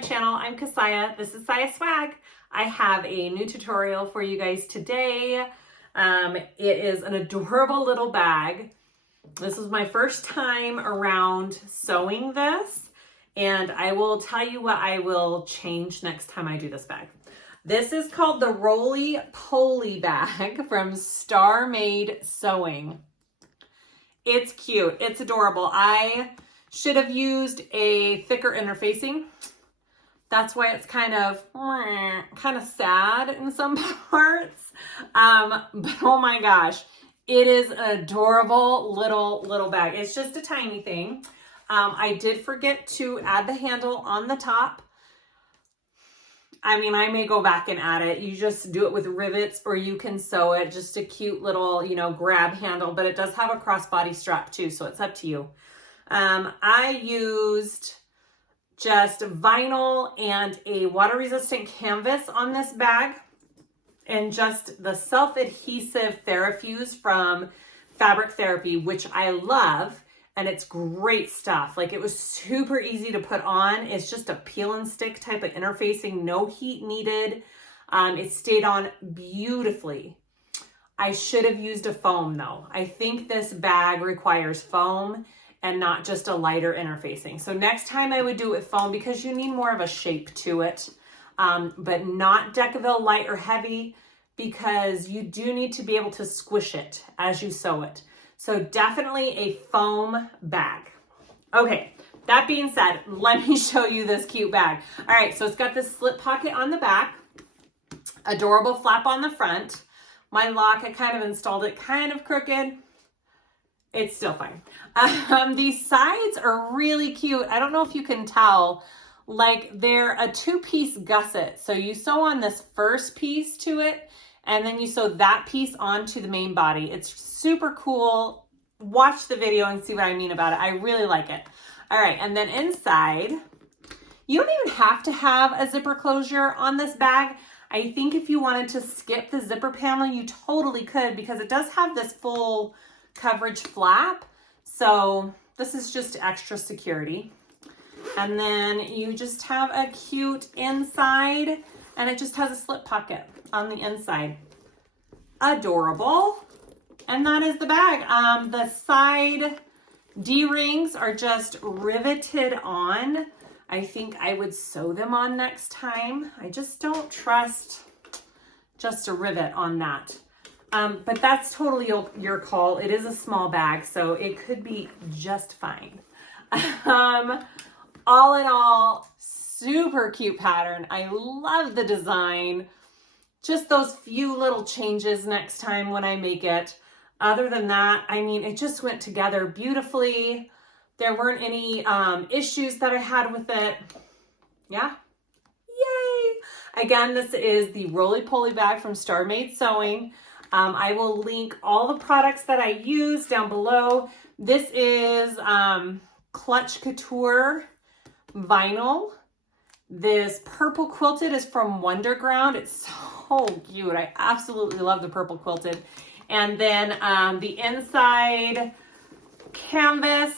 channel. I'm Kassiah. This is SiahSwag. I have a new tutorial for you guys today. It is an adorable little bag. This is my first time around sewing this, and I will tell you what I will change next time I do this bag. This is called the Roly Poly bag from Star Made Sewing. It's cute. It's adorable. I should have used a thicker interfacing. That's why it's kind of sad in some parts. But oh my gosh, it is an adorable little bag. It's just a tiny thing. I did forget to add the handle on the top. I mean, I may go back and add it. You just do it with rivets, or you can sew it. Just a cute little, grab handle, but it does have a crossbody strap too, so it's up to you. I used just vinyl and a water resistant canvas on this bag, and just the Self Adhesive Therafuse from Fabric Therapy, which I love, and it's great stuff. Like, it was super easy to put on. It's just a peel and stick type of interfacing, no heat needed. It stayed on beautifully. I should have used a foam though. I think this bag requires foam and not just a lighter interfacing. So next time I would do it with foam, because you need more of a shape to it, but not Decaville light or heavy, because you do need to be able to squish it as you sew it. So definitely a foam bag. Okay, that being said, let me show you this cute bag. All right, so it's got this slip pocket on the back, adorable flap on the front. My lock, I kind of installed it kind of crooked. It's still fine. These sides are really cute. I don't know if you can tell, like, they're a two-piece gusset. So you sew on this first piece to it, and then you sew that piece onto the main body. It's super cool. Watch the video and see what I mean about it. I really like it. All right, and then inside, you don't even have to have a zipper closure on this bag. I think if you wanted to skip the zipper panel, you totally could, because it does have this full coverage flap. So this is just extra security. And then you just have a cute inside, and it just has a slip pocket on the inside. Adorable. And that is the bag. The side D-rings are just riveted on. I think I would sew them on next time. I just don't trust just a rivet on that. But that's totally your call. It is a small bag, so it could be just fine. All in all, super cute pattern. I love the design. Just those few little changes next time when I make it. Other than that, I mean, it just went together beautifully. There weren't any issues that I had with it. Yeah. Yay. Again, this is the Roly Poly bag from Star Made Sewing. I will link all the products that I use down below. This is Clutch Couture vinyl. This purple quilted is from Wonderground. It's so cute. I absolutely love the purple quilted. And then the inside canvas,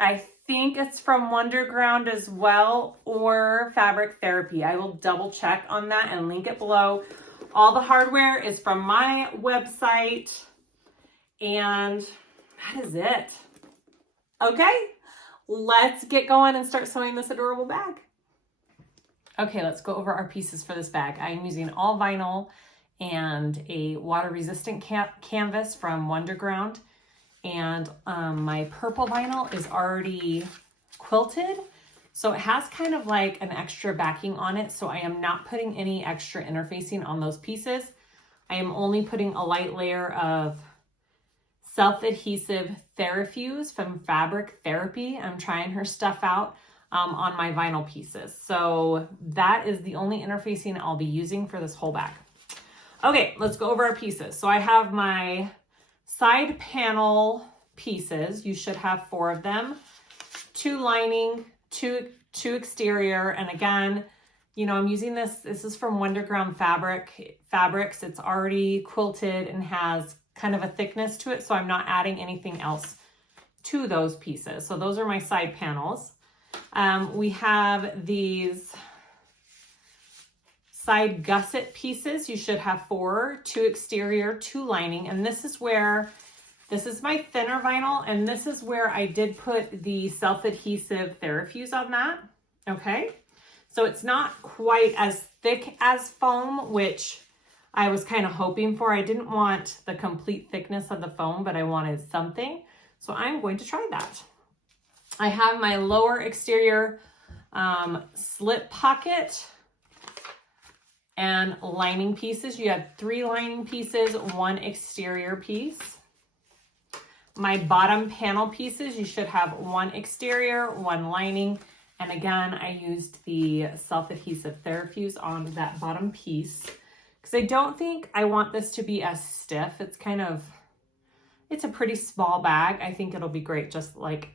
I think it's from Wonderground as well, or Fabric Therapy. I will double check on that and link it below. All the hardware is from my website, and that is it. Okay, let's get going and start sewing this adorable bag. Okay, let's go over our pieces for this bag. I'm using all vinyl and a water resistant canvas from Wonderground. And my purple vinyl is already quilted. So it has kind of like an extra backing on it. So I am not putting any extra interfacing on those pieces. I am only putting a light layer of Self Adhesive Therafuse from Fabric Therapy. I'm trying her stuff out on my vinyl pieces. So that is the only interfacing I'll be using for this whole bag. Okay, let's go over our pieces. So I have my side panel pieces. You should have 4 of them. 2 lining, two exterior. And again, I'm using this is from Wonderground Fabrics. It's already quilted and has kind of a thickness to it, so I'm not adding anything else to those pieces. So those are my side panels. We have these side gusset pieces. You should have 4, 2 exterior, 2 lining. And this is my thinner vinyl, and this is where I did put the Self Adhesive Therafuse on that. Okay, so it's not quite as thick as foam, which I was kind of hoping for. I didn't want the complete thickness of the foam, but I wanted something. So I'm going to try that. I have my lower exterior slip pocket and lining pieces. You have 3 lining pieces, 1 exterior piece. My bottom panel pieces, you should have 1 exterior, 1 lining. And again, I used the Self Adhesive Therafuse on that bottom piece because I don't think I want this to be as stiff. It's a pretty small bag. I think it'll be great just like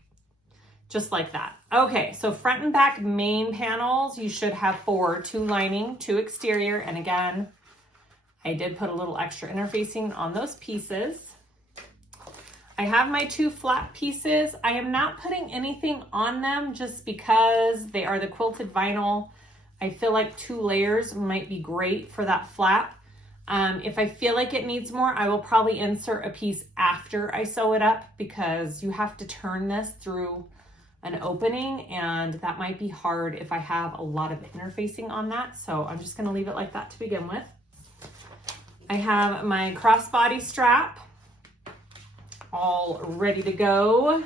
that. Okay, so front and back main panels, you should have 4, 2 lining, 2 exterior. And again, I did put a little extra interfacing on those pieces. I have my 2 flat pieces. I am not putting anything on them just because they are the quilted vinyl. I feel like 2 layers might be great for that flap. If I feel like it needs more, I will probably insert a piece after I sew it up because you have to turn this through an opening, and that might be hard if I have a lot of interfacing on that. So I'm just gonna leave it like that to begin with. I have my crossbody strap all ready to go.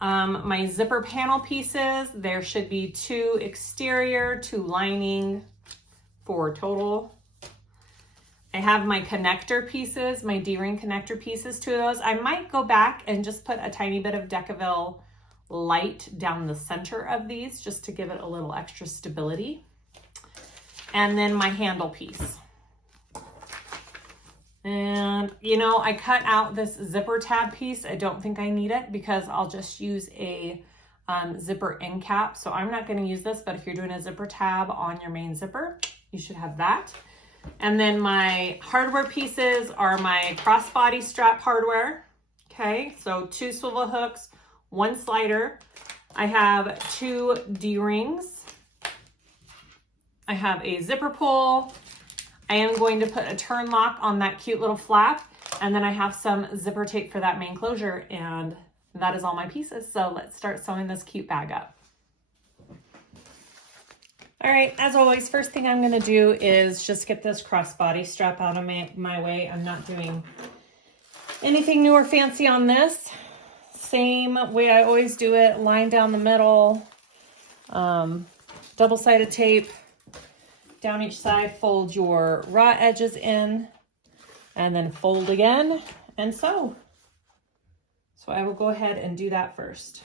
My zipper panel pieces, there should be 2 exterior, 2 lining, 4 total. I have my connector pieces, my D-ring connector pieces, 2 of those. I might go back and just put a tiny bit of Decaville light down the center of these just to give it a little extra stability. And then my handle piece. And you know, I cut out this zipper tab piece. I don't think I need it because I'll just use a zipper end cap. So I'm not going to use this, but if you're doing a zipper tab on your main zipper, you should have that. And then my hardware pieces are my crossbody strap hardware. Okay, so 2 swivel hooks, 1 slider. I have 2 D-rings. I have a zipper pull. I am going to put a turn lock on that cute little flap, and then I have some zipper tape for that main closure, and that is all my pieces. So let's start sewing this cute bag up. All right, as always, first thing I'm gonna do is just get this crossbody strap out of my way. I'm not doing anything new or fancy on this. Same way I always do it, line down the middle, double-sided tape, down each side, fold your raw edges in, and then fold again and sew. So I will go ahead and do that first.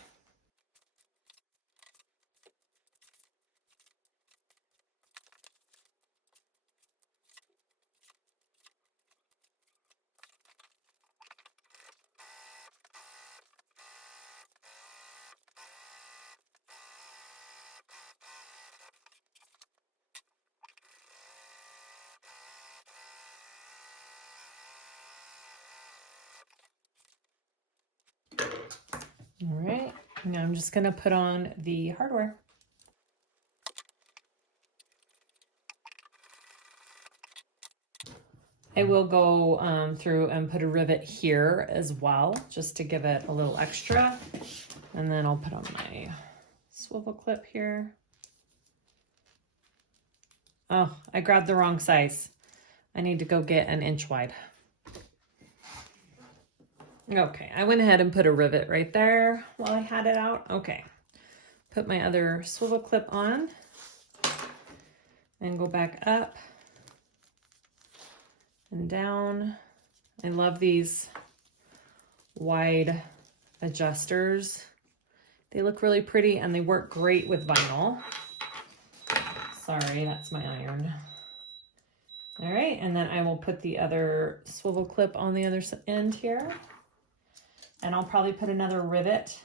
All right, now I'm just gonna put on the hardware. I will go through and put a rivet here as well, just to give it a little extra. And then I'll put on my swivel clip here. Oh, I grabbed the wrong size. I need to go get an inch wide. Okay, I went ahead and put a rivet right there while I had it out. Okay, put my other swivel clip on and go back up and down. I love these wide adjusters. They look really pretty and they work great with vinyl. Sorry, that's my iron. All right, and then I will put the other swivel clip on the other end here. And I'll probably put another rivet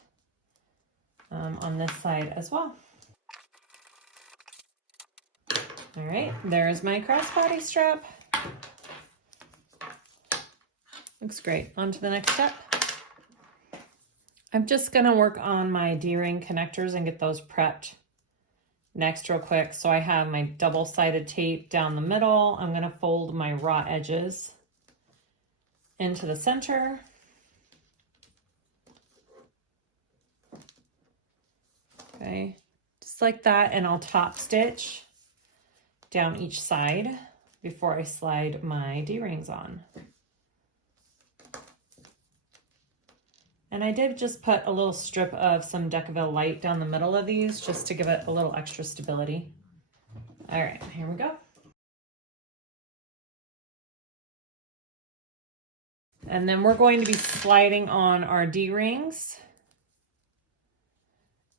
on this side as well. All right, there's my crossbody strap. Looks great. On to the next step. I'm just gonna work on my D-ring connectors and get those prepped next real quick. So I have my double-sided tape down the middle. I'm gonna fold my raw edges into the center. Okay, just like that, and I'll top stitch down each side before I slide my D-rings on. And I did just put a little strip of some Decaville light down the middle of these just to give it a little extra stability. All right, here we go. And then we're going to be sliding on our D-rings.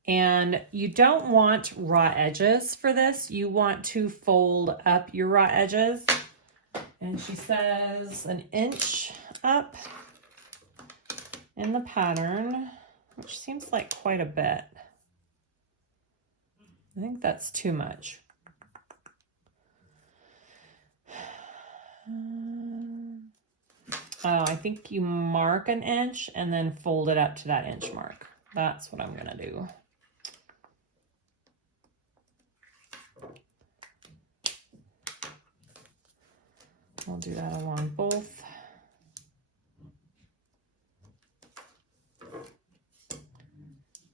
And you don't want raw edges for this. You want to fold up your raw edges. And she says 1 inch up in the pattern, which seems like quite a bit. I think that's too much. Oh, I think you mark 1 inch and then fold it up to that inch mark. That's what I'm gonna do. I'll do that along both.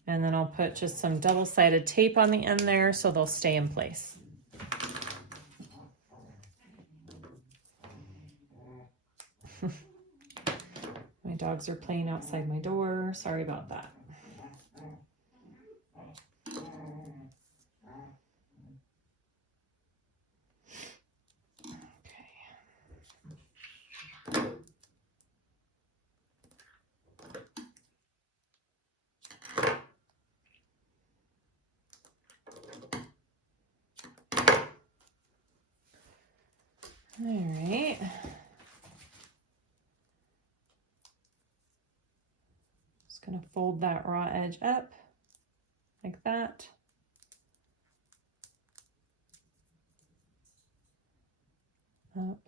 And then I'll put just some double-sided tape on the end there so they'll stay in place. My dogs are playing outside my door. Sorry about that. All right. Just gonna fold that raw edge up like that. Up.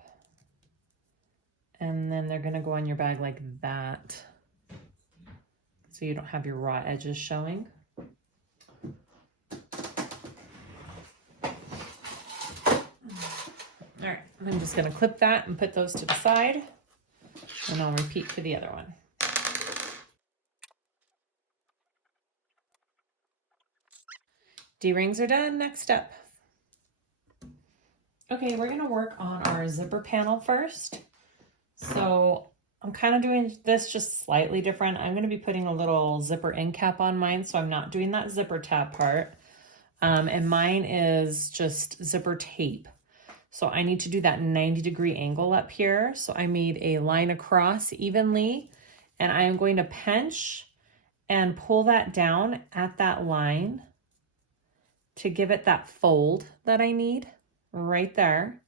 And then they're gonna go on your bag like that, so you don't have your raw edges showing. All right, I'm just gonna clip that and put those to the side, and I'll repeat for the other one. D-rings are done. Next step. Okay, we're gonna work on our zipper panel first. So I'm kind of doing this just slightly different. I'm gonna be putting a little zipper end cap on mine, so I'm not doing that zipper tab part. And mine is just zipper tape. So I need to do that 90-degree angle up here. So I made a line across evenly, and I am going to pinch and pull that down at that line to give it that fold that I need right there.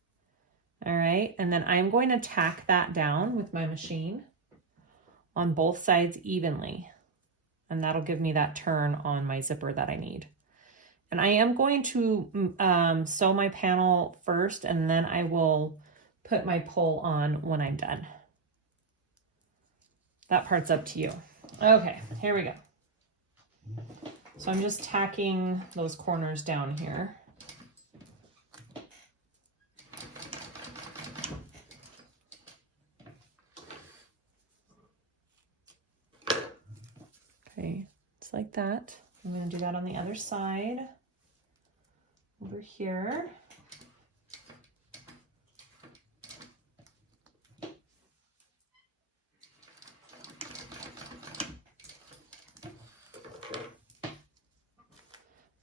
All right, and then I'm going to tack that down with my machine on both sides evenly, and that'll give me that turn on my zipper that I need. And I am going to sew my panel first, and then I will put my pull on when I'm done. That part's up to you. Okay, here we go. So I'm just tacking those corners down here. Okay, just like that. I'm going to do that on the other side. Over here.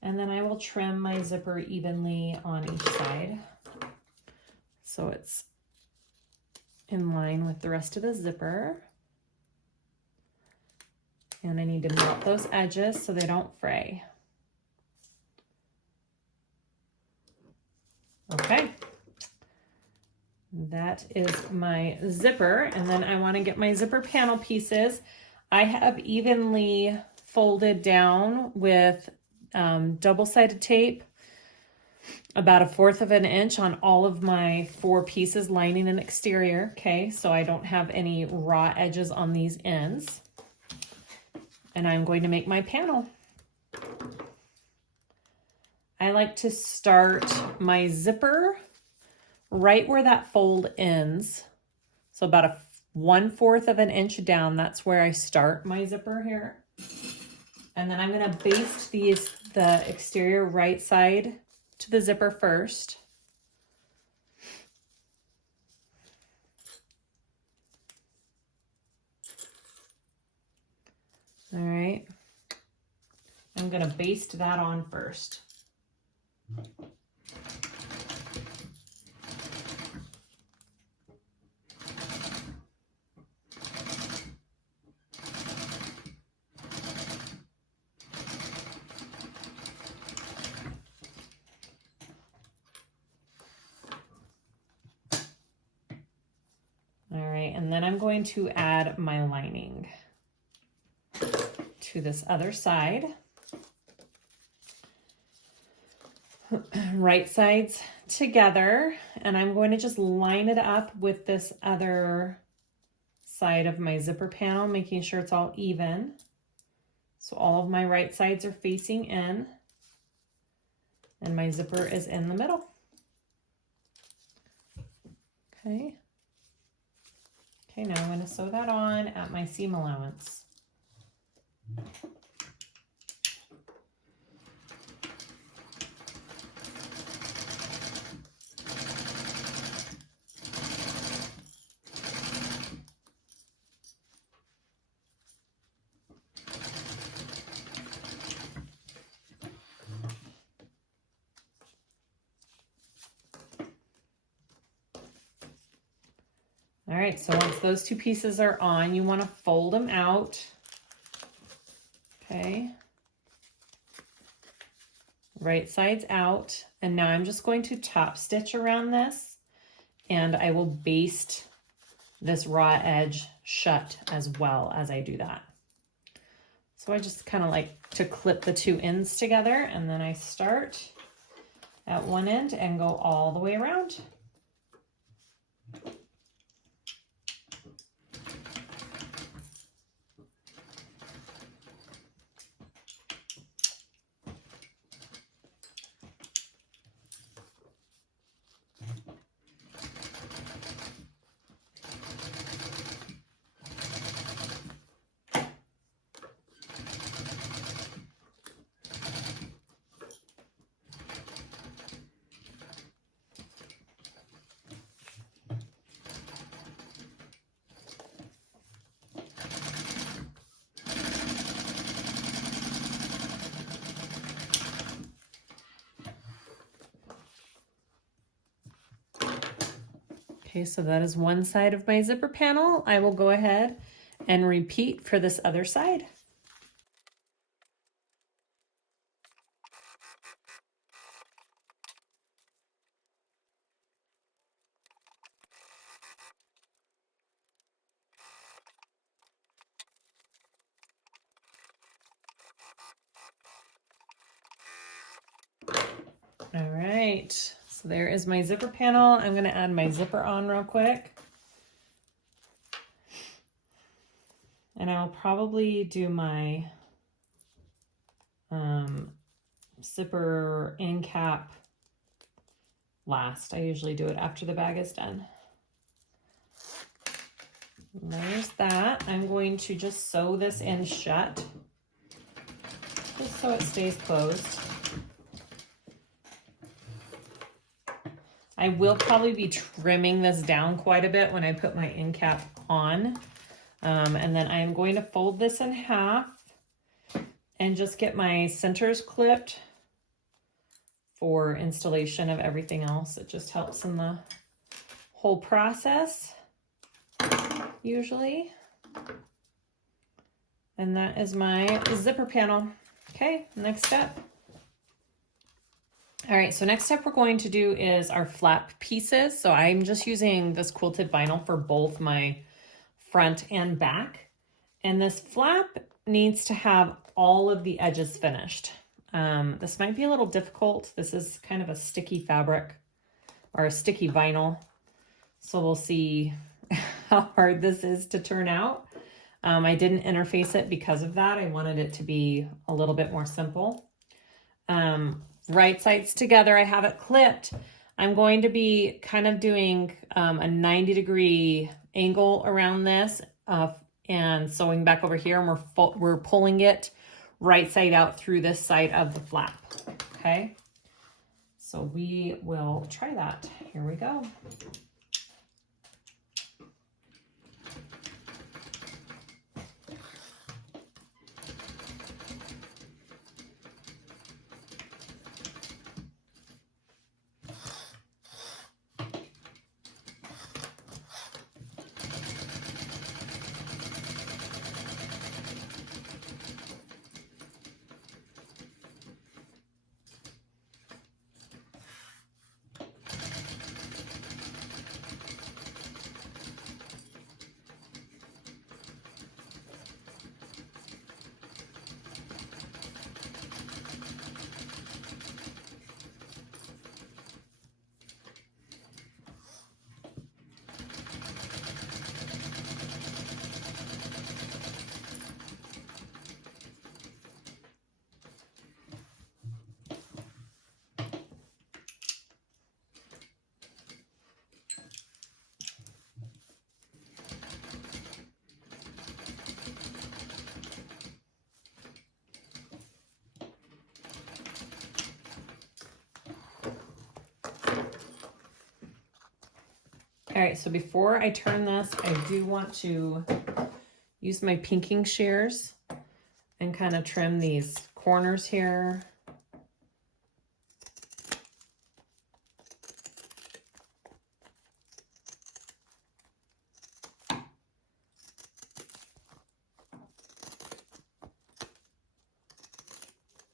And then I will trim my zipper evenly on each side, so it's in line with the rest of the zipper. And I need to melt those edges so they don't fray. Okay, that is my zipper. And then I want to get my zipper panel pieces. I have evenly folded down with double-sided tape about 1/4 of an inch on all of my 4 pieces, lining and exterior. Okay, so I don't have any raw edges on these ends. and I'm going to make my panel. I like to start my zipper right where that fold ends. So about 1/4 of an inch down, that's where I start my zipper here. And then I'm gonna baste the exterior right side to the zipper first. All right, I'm gonna baste that on first. All right, and then I'm going to add my lining to this other side. Right sides together, and I'm going to just line it up with this other side of my zipper panel, making sure it's all even. So all of my right sides are facing in, and my zipper is in the middle. Okay. Okay, now I'm going to sew that on at my seam allowance. All right, so once those two pieces are on, you want to fold them out. Okay. Right side's out. And now I'm just going to top stitch around this, and I will baste this raw edge shut as well as I do that. So I just kind of like to clip the two ends together, and then I start at one end and go all the way around. Okay, so that is one side of my zipper panel. I will go ahead and repeat for this other side. All right, so there is my zipper panel. I'm going to add my zipper on real quick. And I'll probably do my zipper end cap last. I usually do it after the bag is done. There's that. I'm going to just sew this end shut, just so it stays closed. I will probably be trimming this down quite a bit when I put my end cap on. And then I'm going to fold this in half and just get my centers clipped for installation of everything else. It just helps in the whole process, usually. And that is my zipper panel. Okay, next step. All right, so next step we're going to do is our flap pieces. So I'm just using this quilted vinyl for both my front and back. And this flap needs to have all of the edges finished. This might be a little difficult. This is kind of a sticky fabric or a sticky vinyl. So we'll see how hard this is to turn out. I didn't interface it because of that. I wanted it to be a little bit more simple. Right sides together, I have it clipped. I'm going to be kind of doing a 90-degree angle around this and sewing back over here, and we're pulling it right side out through this side of the flap, okay? So we will try that. Here we go. All right, so before I turn this, I do want to use my pinking shears and kind of trim these corners here.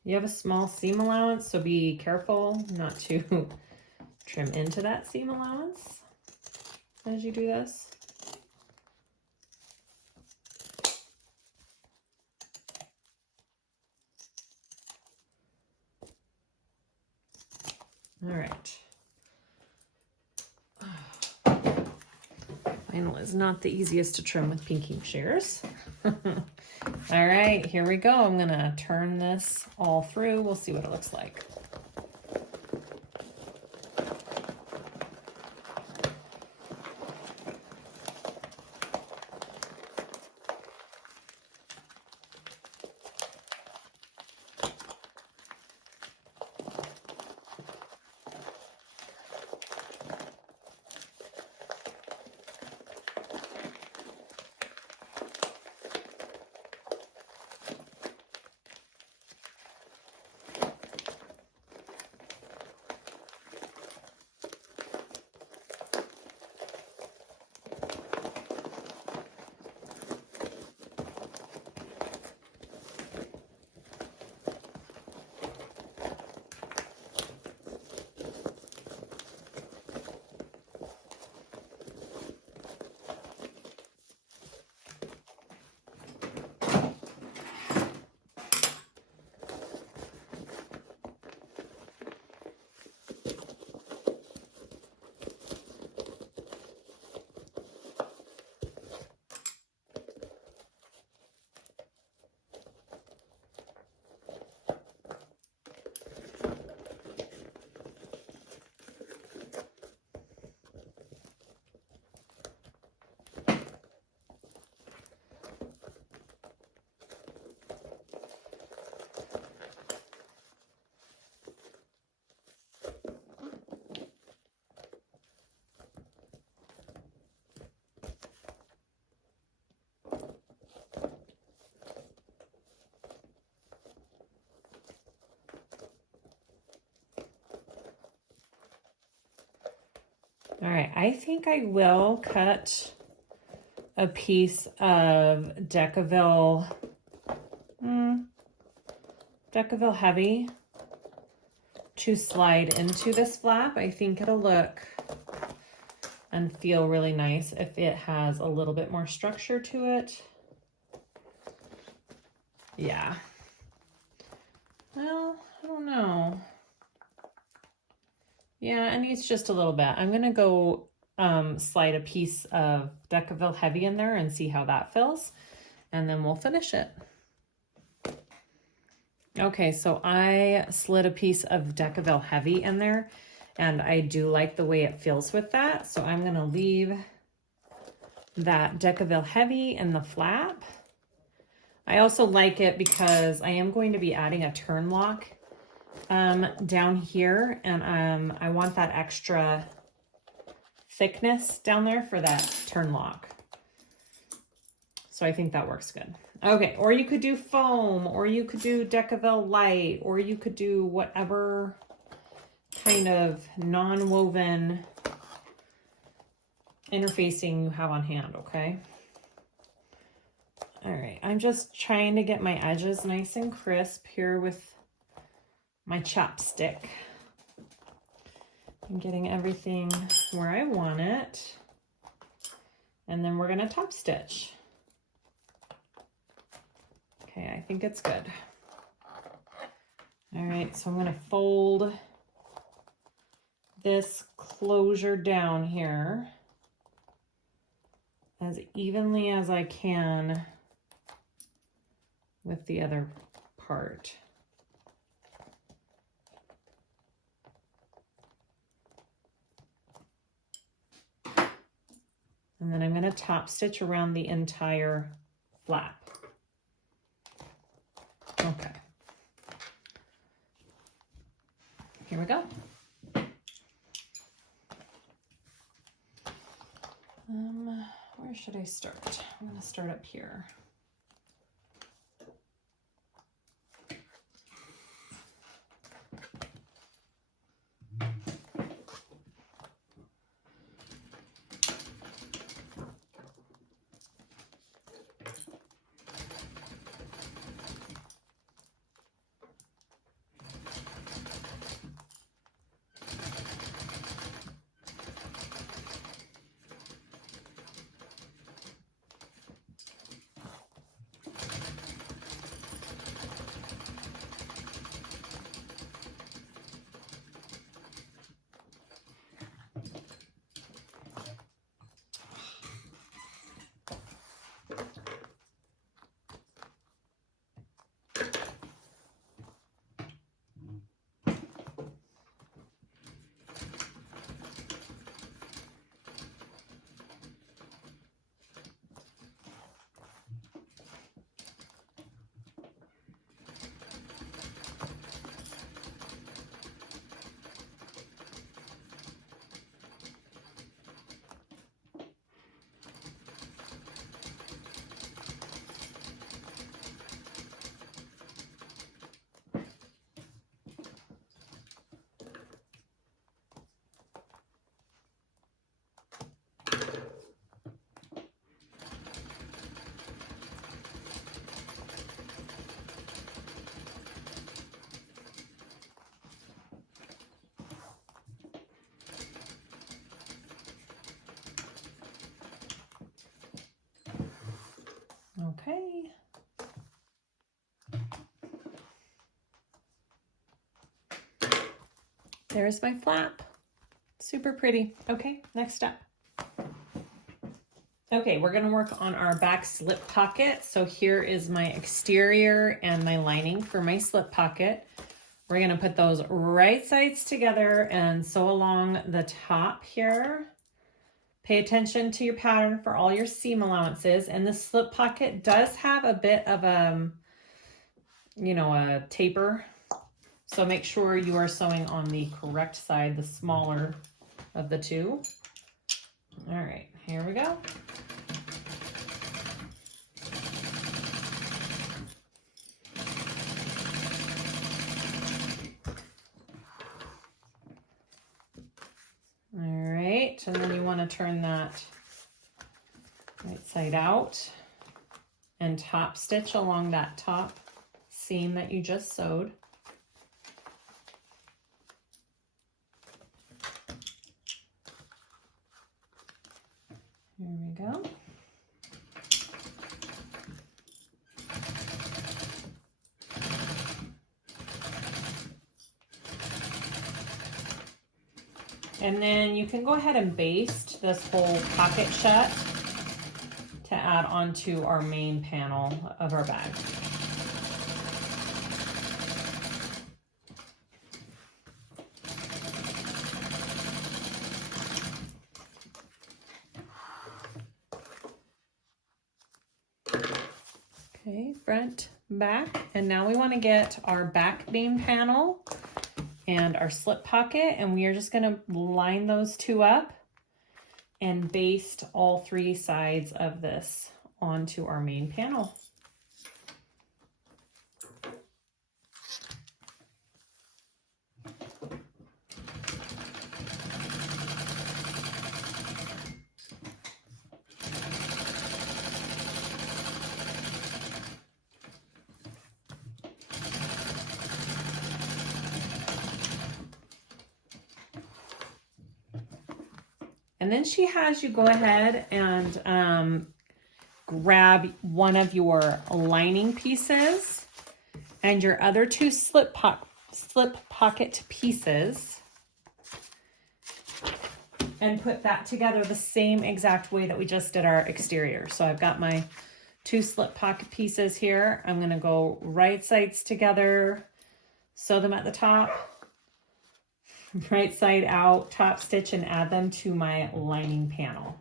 You have a small seam allowance, so be careful not to trim into that seam allowance as you do this. All right. Vinyl is not the easiest to trim with pinking shears. All right, here we go. I'm gonna turn this all through. We'll see what it looks like. All right, I think I will cut a piece of Decaville Heavy to slide into this flap. I think it'll look and feel really nice if it has a little bit more structure to it. Yeah. Well, I don't know. Yeah, it needs just a little bit. I'm gonna go slide a piece of Decaville Heavy in there and see how that feels. and then we'll finish it. Okay, so I slid a piece of Decaville Heavy in there, and I do like the way it feels with that. So I'm gonna leave that Decaville Heavy in the flap. I also like it because I am going to be adding a turn lock down here, and I want that extra thickness down there for that turn lock. So I think that works good. Okay, or you could do foam, or you could do Decaville Light, or you could do whatever kind of non-woven interfacing you have on hand, okay? All right, I'm just trying to get my edges nice and crisp here with my chopstick. I'm getting everything where I want it. And then we're gonna top stitch. Okay, I think it's good. All right, so I'm gonna fold this closure down here as evenly as I can with the other part. And then I'm going to top stitch around the entire flap. Okay. Here we go. Where should I start? I'm going to start up here. Okay. There's my flap. Super pretty. Okay, next step. Okay, we're gonna work on our back slip pocket. So here is my exterior and my lining for my slip pocket. We're gonna put those right sides together and sew along the top here. Pay attention to your pattern for all your seam allowances. And the slip pocket does have a bit of a taper. So make sure you are sewing on the correct side, the smaller of the two. All right, here we go. All right, and then you want to turn that right side out and top stitch along that top seam that you just sewed. Here we go. And then you can go ahead and baste this whole pocket shut to add onto our main panel of our bag. Okay, front, back, and now we want to get our back main panel and our slip pocket, and we are just going to line those two up and baste all three sides of this onto our main panel. And then she has you go ahead and grab one of your lining pieces and your other two slip pocket pieces and put that together the same exact way that we just did our exterior. So I've got my two slip pocket pieces here. I'm going to go right sides together, sew them at the top, right side out, top stitch, and add them to my lining panel.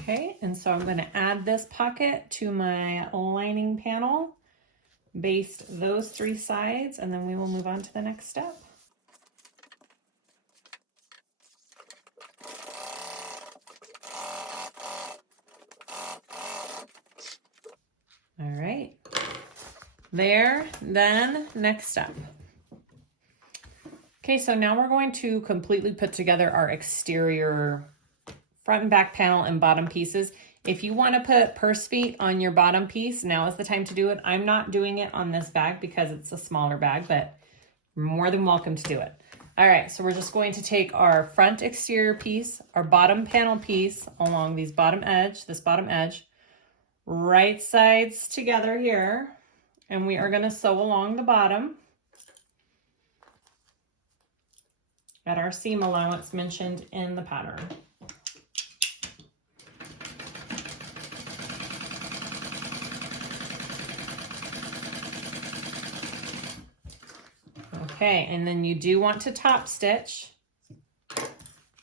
Okay, and so I'm going to add this pocket to my lining panel, baste those three sides, and then we will move on to the next step. All right, there, then next step. Okay, so now we're going to completely put together our exterior front and back panel and bottom pieces. If you want to put purse feet on your bottom piece, now is the time to do it. I'm not doing it on this bag because it's a smaller bag, but you're more than welcome to do it. All right, so we're just going to take our front exterior piece, our bottom panel piece along this bottom edge, right sides together here, and we are going to sew along the bottom at our seam allowance mentioned in the pattern. Okay, and then you do want to top stitch.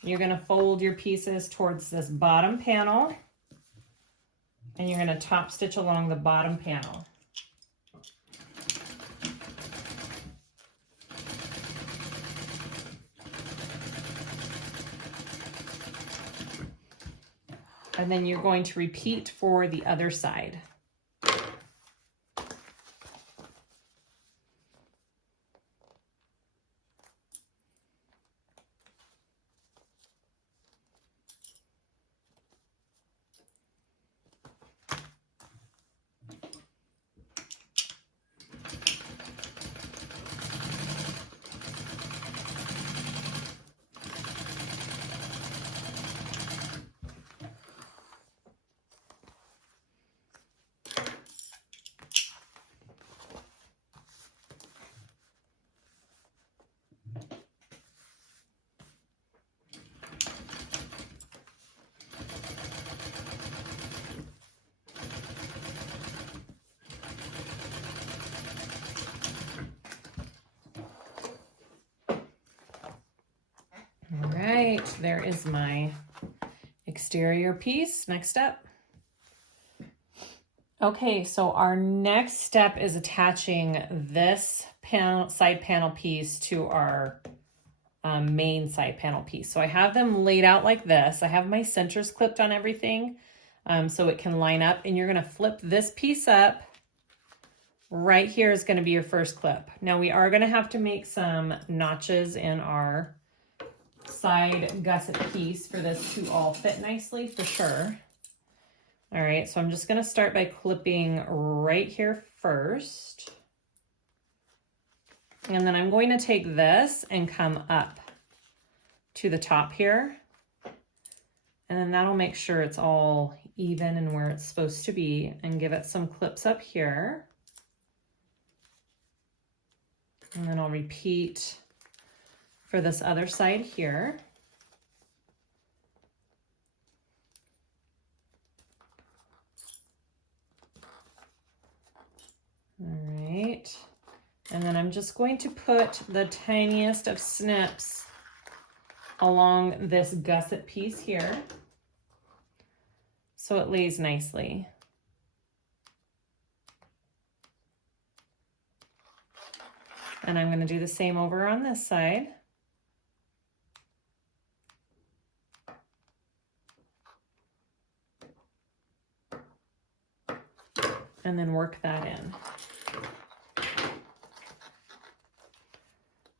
You're going to fold your pieces towards this bottom panel, and you're going to top stitch along the bottom panel. And then you're going to repeat for the other side. All right, there is my exterior piece. Next step. Okay, so our next step is attaching this side panel piece to our main side panel piece. So I have them laid out like this. I have my centers clipped on everything so it can line up, and you're going to flip this piece up. Right here is going to be your first clip. Now we are going to have to make some notches in our side gusset piece for this to all fit nicely for sure. All right, so I'm just going to start by clipping right here first. And then I'm going to take this and come up to the top here. And then that'll make sure it's all even and where it's supposed to be, and give it some clips up here. And then I'll repeat for this other side here. All right. And then I'm just going to put the tiniest of snips along this gusset piece here so it lays nicely. And I'm going to do the same over on this side. And then work that in.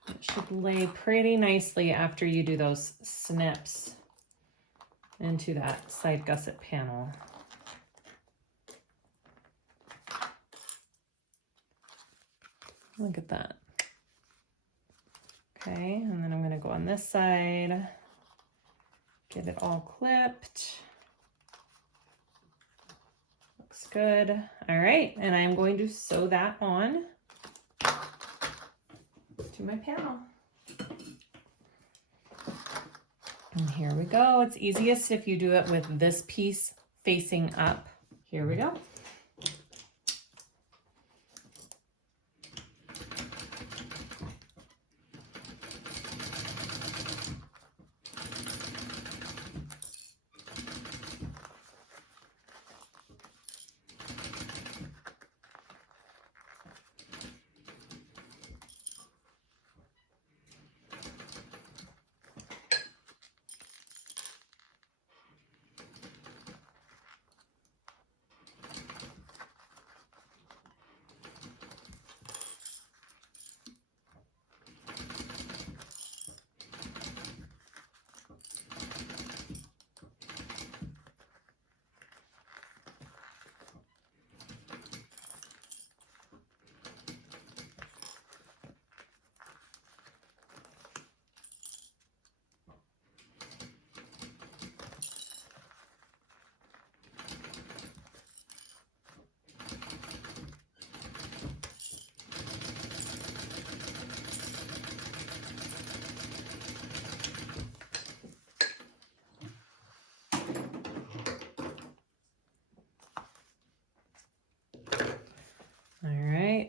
It should lay pretty nicely after you do those snips into that side gusset panel. Look at that. Okay, and then I'm going to go on this side, get it all clipped. Looks good. All right, and I'm going to sew that on to my panel. And here we go. It's easiest if you do it with this piece facing up. Here we go.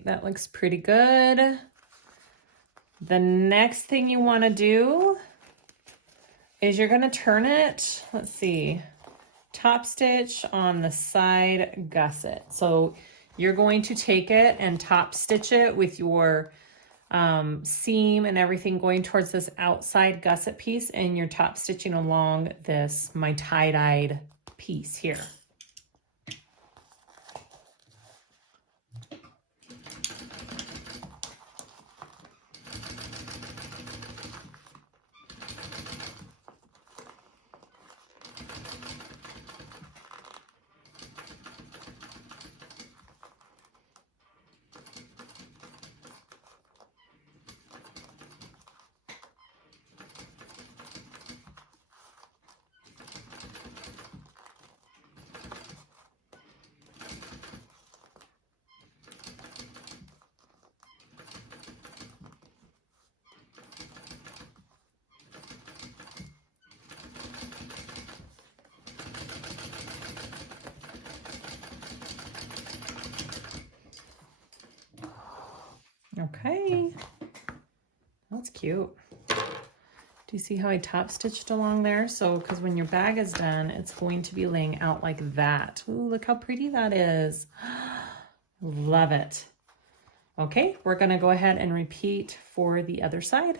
That looks pretty good. The next thing you want to do is you're going to turn it, let's see, top stitch on the side gusset. So you're going to take it and top stitch it with your seam and everything going towards this outside gusset piece, and you're top stitching along this, my tie-dyed piece here. Okay, that's cute. Do you see how I top stitched along there? So, because when your bag is done, it's going to be laying out like that. Ooh, look how pretty that is. Love it. Okay, we're gonna go ahead and repeat for the other side.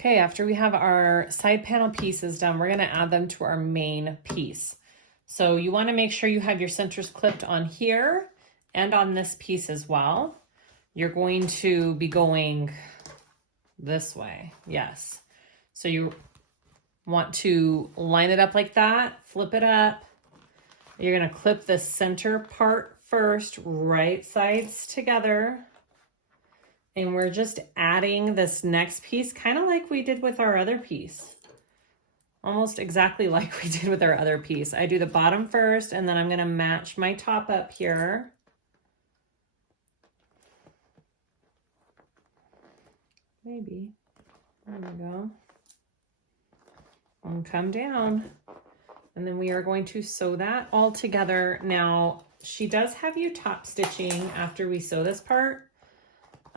Okay, after we have our side panel pieces done, we're gonna add them to our main piece. So you wanna make sure you have your centers clipped on here and on this piece as well. You're going to be going this way, yes. So you want to line it up like that, flip it up. You're gonna clip the center part first, right sides together. And we're just adding this next piece, kind of like we did with our other piece. Almost exactly like we did with our other piece. I do the bottom first, and then I'm gonna match my top up here. Maybe, there we go. And come down. And then we are going to sew that all together. Now, she does have you top stitching after we sew this part.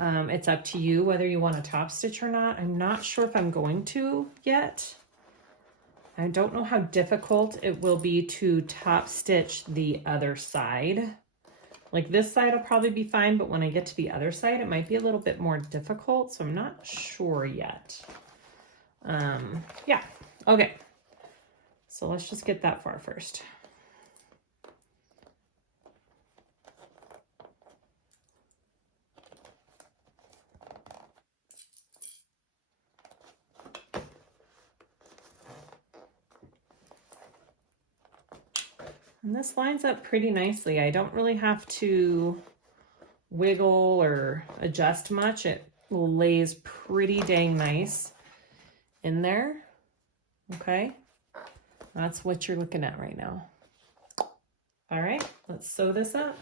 It's up to you whether you want to top stitch or not. I'm not sure if I'm going to yet. I don't know how difficult it will be to top stitch the other side. Like this side will probably be fine, but when I get to the other side, it might be a little bit more difficult. So I'm not sure yet. Yeah, okay. So let's just get that far first. And this lines up pretty nicely. I don't really have to wiggle or adjust much. It lays pretty dang nice in there. Okay, that's what you're looking at right now. All right, let's sew this up.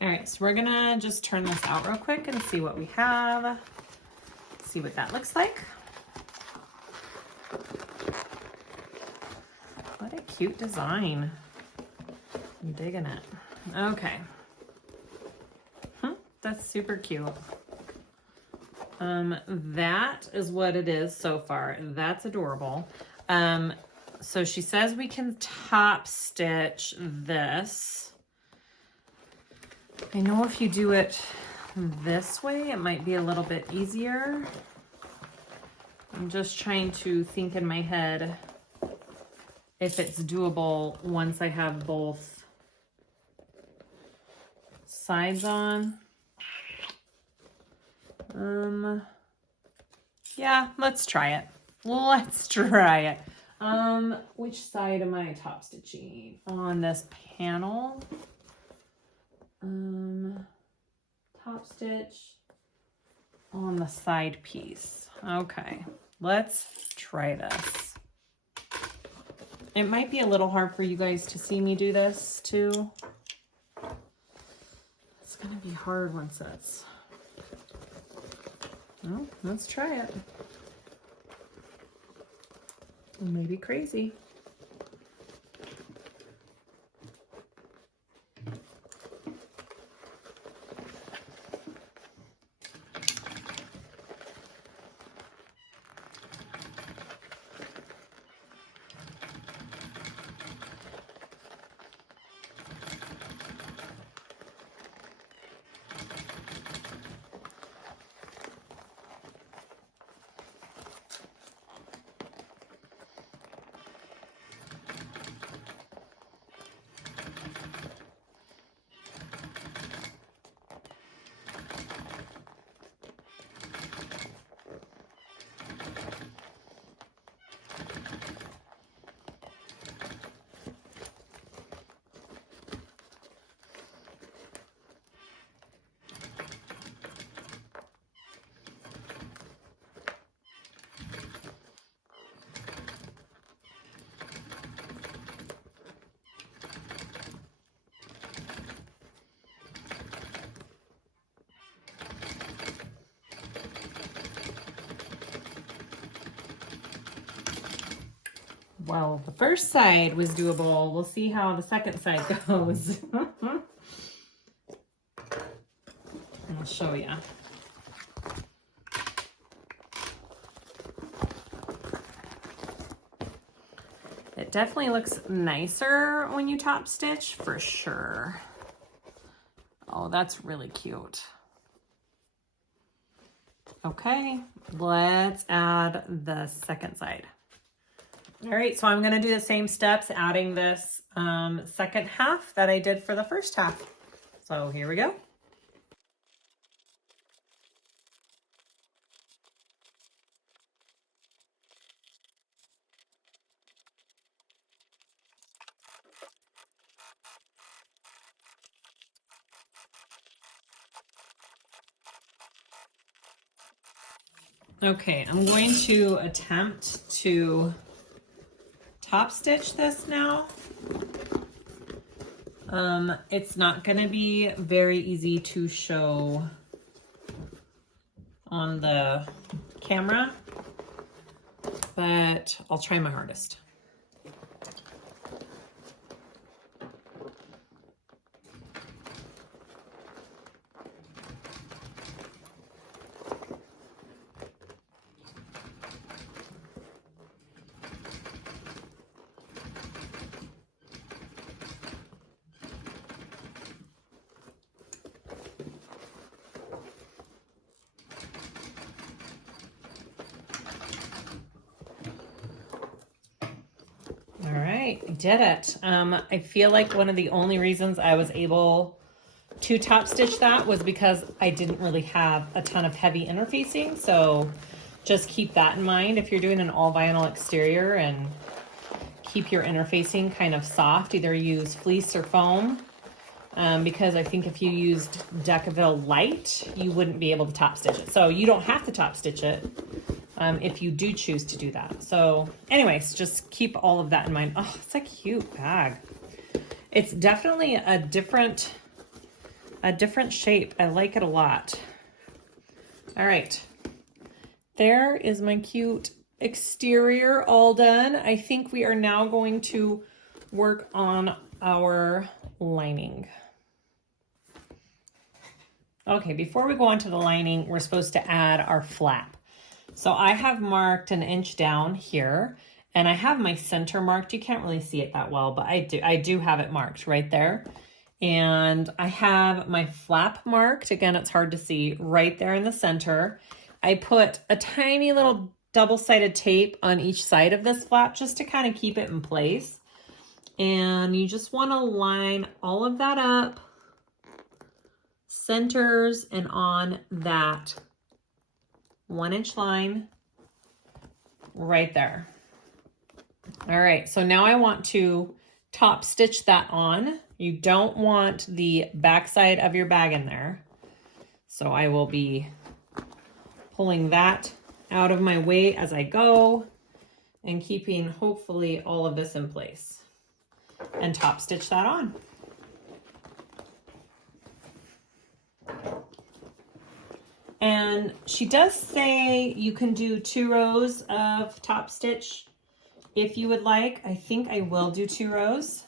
All right, so we're gonna just turn this out real quick and see what we have. See what that looks like. What a cute design. I'm digging it. Okay. That's super cute. That is what it is so far. That's adorable. So she says we can top stitch this. I know if you do it this way, it might be a little bit easier. I'm just trying to think in my head if it's doable once I have both sides on. Yeah, let's try it. Let's try it. Which side am I top stitching? On this panel. Top stitch on the side piece. Okay, let's try this. It might be a little hard for you guys to see me do this too. It's gonna be hard once that's... Well, let's try it. It may be crazy. Well, the first side was doable. We'll see how the second side goes. I'll show you. It definitely looks nicer when you top stitch, for sure. Oh, that's really cute. Okay, let's add the second side. All right, so I'm gonna do the same steps, adding this second half that I did for the first half. So here we go. Okay, I'm going to attempt to top stitch this now. It's not going to be very easy to show on the camera, but I'll try my hardest. All right, I did it. I feel like one of the only reasons I was able to top stitch that was because I didn't really have a ton of heavy interfacing. So just keep that in mind if you're doing an all vinyl exterior, and keep your interfacing kind of soft. Either use fleece or foam, because I think if you used Decaville Light, you wouldn't be able to top stitch it. So you don't have to top stitch it if you do choose to do that. So anyways, just keep all of that in mind. Oh, it's a cute bag. It's definitely a different shape. I like it a lot. All right, there is my cute exterior all done. I think we are now going to work on our lining. Okay, before we go on to the lining, we're supposed to add our flap. So I have marked 1 inch down here, and I have my center marked. You can't really see it that well, but I do have it marked right there. And I have my flap marked. Again, it's hard to see, right there in the center. I put a tiny little double-sided tape on each side of this flap just to kind of keep it in place. And you just want to line all of that up, centers, and on that 1 inch line right there. All right, so now I want to top stitch that on. You don't want the backside of your bag in there. So I will be pulling that out of my way as I go and keeping hopefully all of this in place, and top stitch that on. And she does say you can do 2 rows of top stitch if you would like. I think I will do 2 rows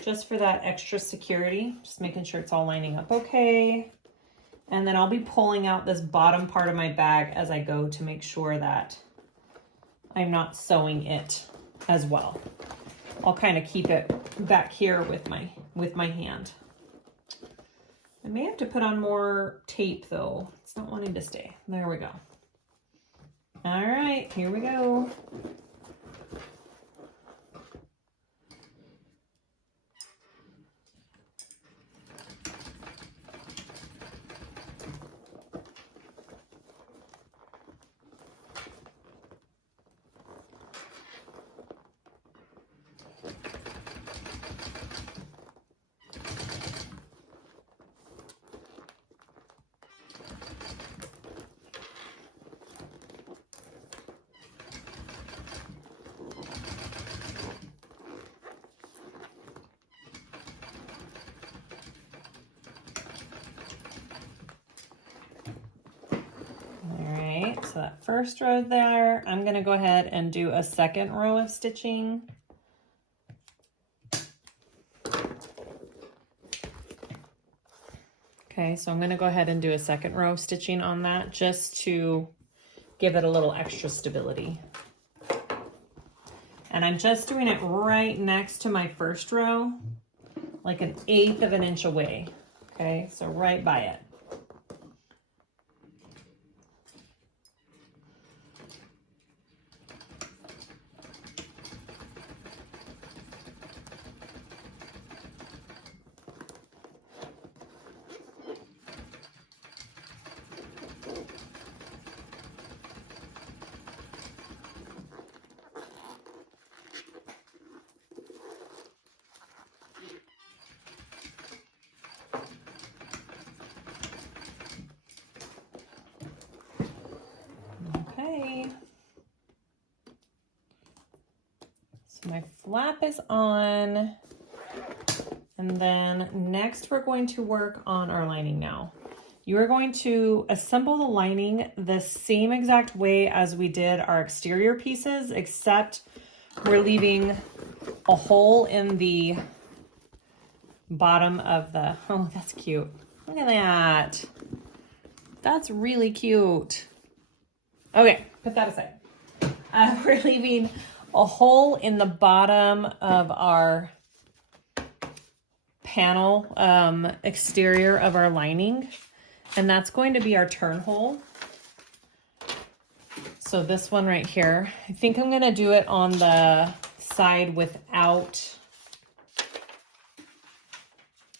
just for that extra security, just making sure it's all lining up okay. And then I'll be pulling out this bottom part of my bag as I go to make sure that I'm not sewing it as well. I'll kind of keep it back here with my hand. I may have to put on more tape though. It's not wanting to stay. There we go. All right, here we go. So that first row there, I'm gonna go ahead and do a second row of stitching. Okay, so I'm gonna go ahead and do a second row of stitching on that just to give it a little extra stability. And I'm just doing it right next to my first row, like 1/8 of an inch away. Okay, so right by it. Okay. So my flap is on. And then next we're going to work on our lining now. You are going to assemble the lining the same exact way as we did our exterior pieces, except we're leaving a hole in the bottom of the, oh, that's cute. Look at that. That's really cute. Okay, put that aside. We're leaving a hole in the bottom of our panel exterior of our lining, and that's going to be our turn hole. So this one right here, I think I'm going to do it on the side without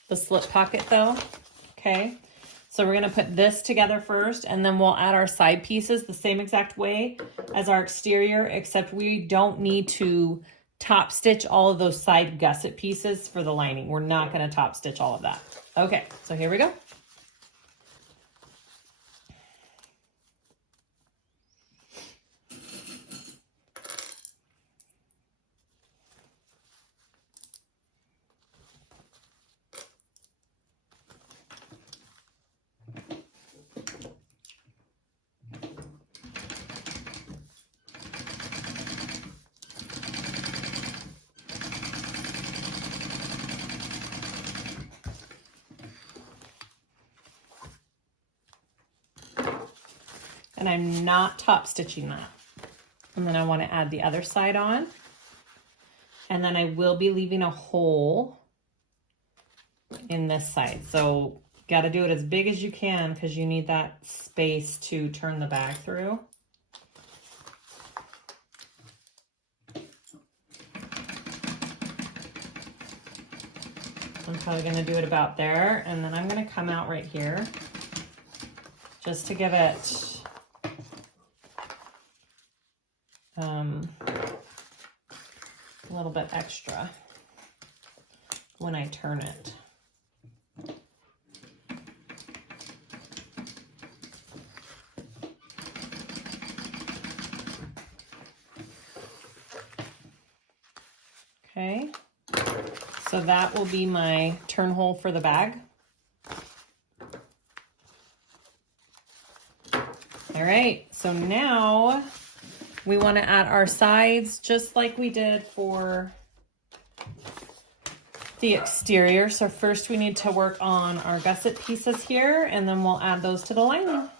the slip pocket though. Okay, so we're going to put this together first, and then we'll add our side pieces the same exact way as our exterior, except we don't need to top stitch all of those side gusset pieces for the lining. We're not going to top stitch all of that. Okay, so here we go. And I'm not top stitching that. And then I want to add the other side on. And then I will be leaving a hole in this side. So got to do it as big as you can because you need that space to turn the bag through. I'm probably going to do it about there. And then I'm going to come out right here just to give it a little bit extra when I turn it. Okay, so that will be my turn hole for the bag. All right, so now we want to add our sides just like we did for the exterior. So first we need to work on our gusset pieces here, and then we'll add those to the lining.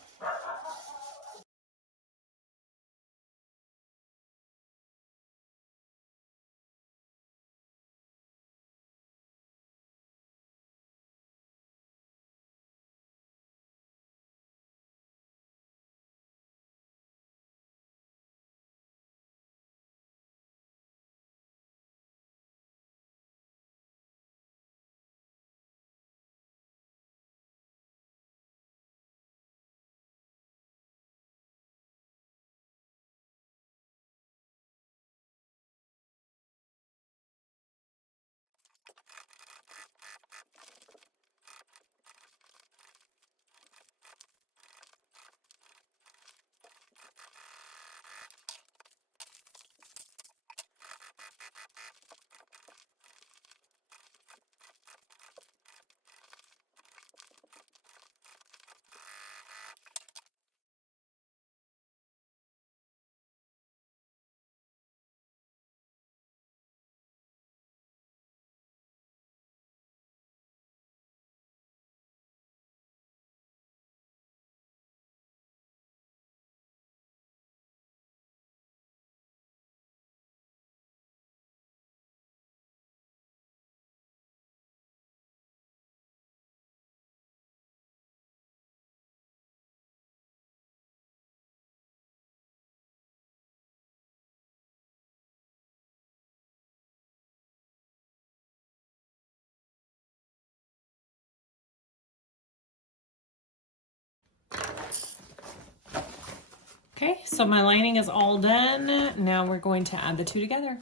Okay, so my lining is all done. Now we're going to add the two together.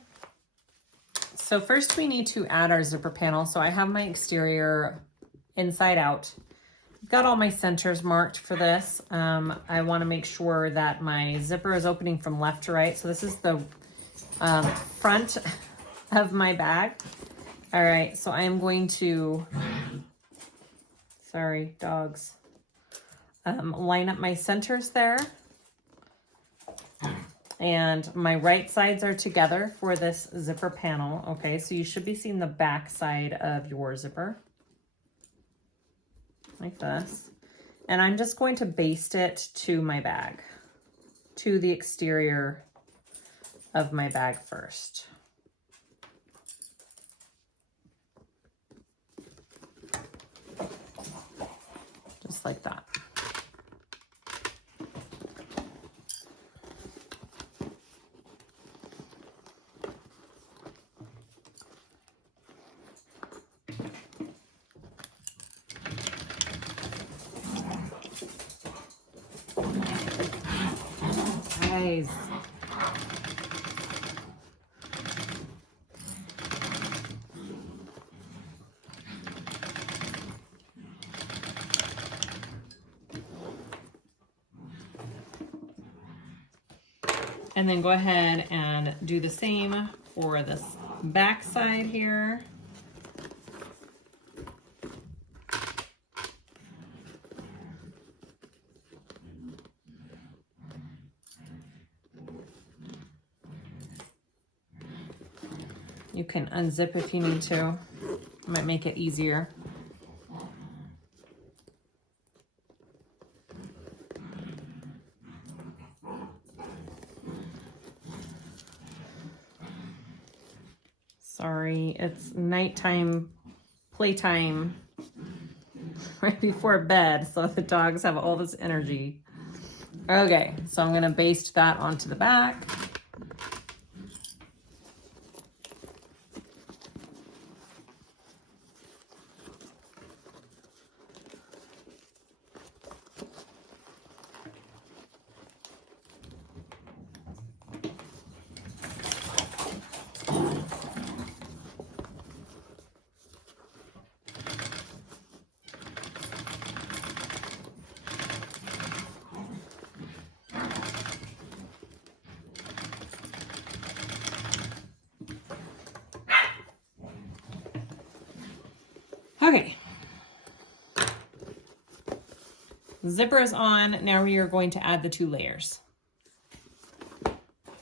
So first we need to add our zipper panel. So I have my exterior inside out. I've got all my centers marked for this. I want to make sure that my zipper is opening from left to right. So this is the front of my bag. All right, so I am going to, sorry, dogs, line up my centers there. And my right sides are together for this zipper panel. Okay, so you should be seeing the back side of your zipper. Like this. And I'm just going to baste it to my bag, to the exterior of my bag first. Just like that. Nice. And then go ahead and do the same for this back side here. You can unzip if you need to. It might make it easier. Sorry, it's nighttime playtime right before bed, so the dogs have all this energy. Okay, so I'm gonna baste that onto the back. Okay, zipper is on. Now we are going to add the two layers.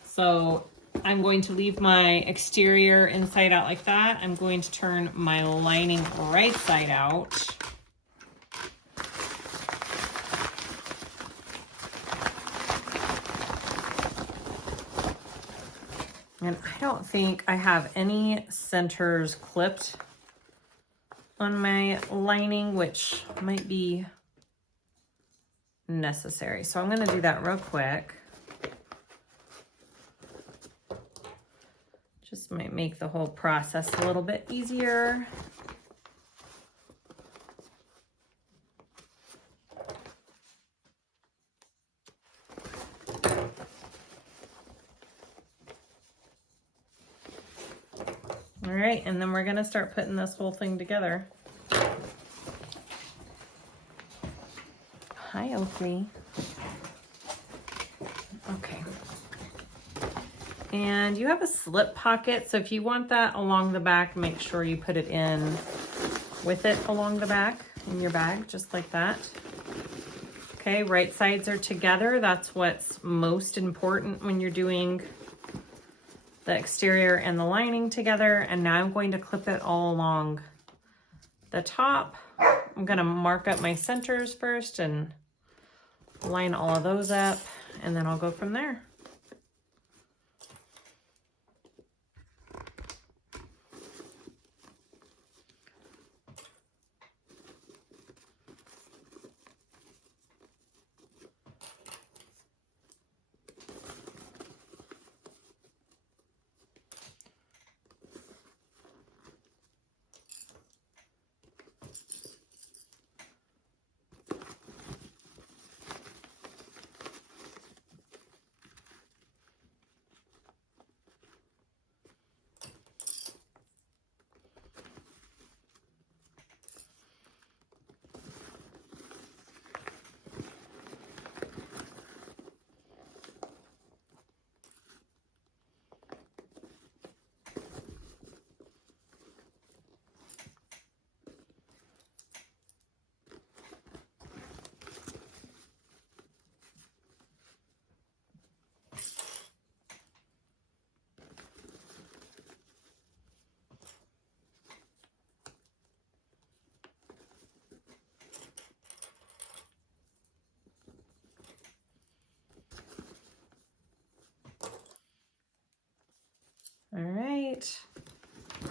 So I'm going to leave my exterior inside out like that. I'm going to turn my lining right side out. And I don't think I have any centers clipped on my lining, which might be necessary. So I'm going to do that real quick. Just might make the whole process a little bit easier. All right, and then we're gonna start putting this whole thing together. Hi, Oakley. Okay. And you have a slip pocket, so if you want that along the back, make sure you put it in with it along the back in your bag, just like that. Okay, right sides are together. That's what's most important when you're doing the exterior and the lining together. And now I'm going to clip it all along the top. I'm gonna mark up my centers first and line all of those up, and then I'll go from there.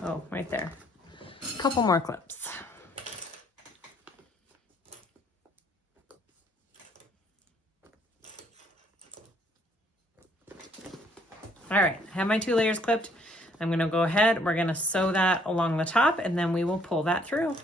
Oh, right there. A couple more clips. All right, I have my 2 layers clipped. I'm gonna go ahead, we're gonna sew that along the top, and then we will pull that through.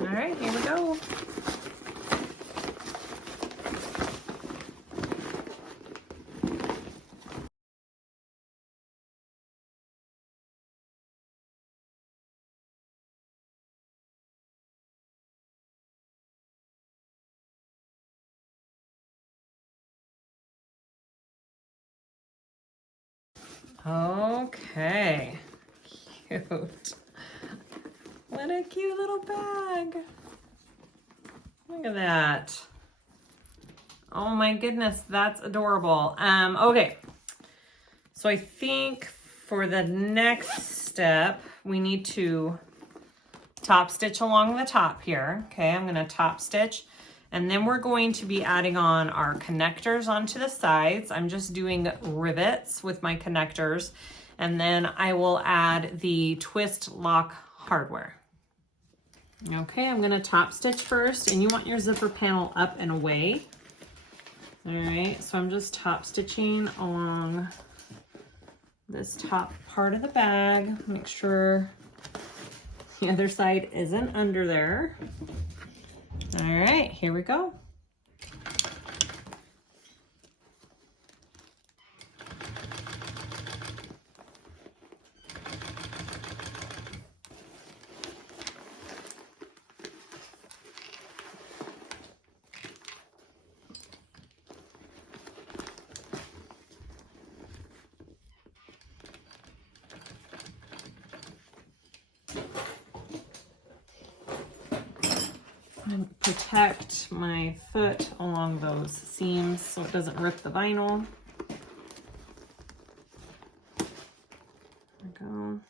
All right, here we go. Okay, cute. What a cute little bag. Look at that. Oh my goodness, that's adorable. Okay, so I think for the next step, we need to top stitch along the top here. Okay, I'm gonna top stitch, and then we're going to be adding on our connectors onto the sides. I'm just doing rivets with my connectors, and then I will add the twist lock hardware. Okay, I'm gonna top stitch first, and you want your zipper panel up and away. All right, so I'm just top stitching along this top part of the bag. Make sure the other side isn't under there. All right, here we go. And protect my foot along those seams so it doesn't rip the vinyl. There we go.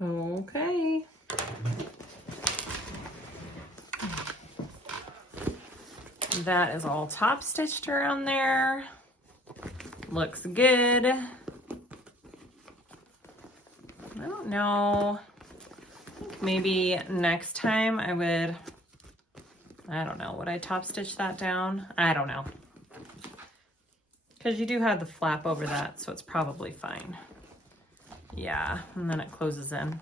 Okay. That is all top stitched around there. Looks good. I don't know. I think maybe next time I would, I don't know, would I top stitch that down? I don't know. Because you do have the flap over that, so it's probably fine. Yeah, and then it closes in.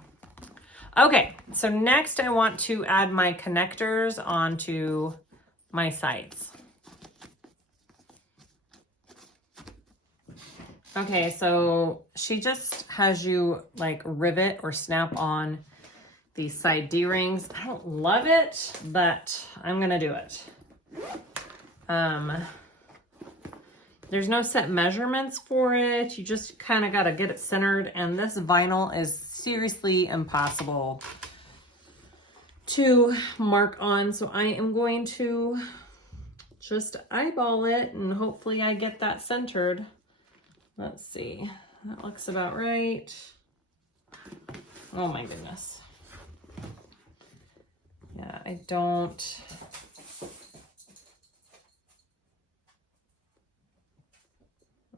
Okay, so next I want to add my connectors onto my sides. Okay, so she just has you like rivet or snap on these side D-rings. I don't love it, but I'm gonna do it. There's no set measurements for it. You just kind of got to get it centered, and this vinyl is seriously impossible to mark on. So I am going to just eyeball it and hopefully I get that centered. Let's see. That looks about right. Oh my goodness. Yeah, I don't.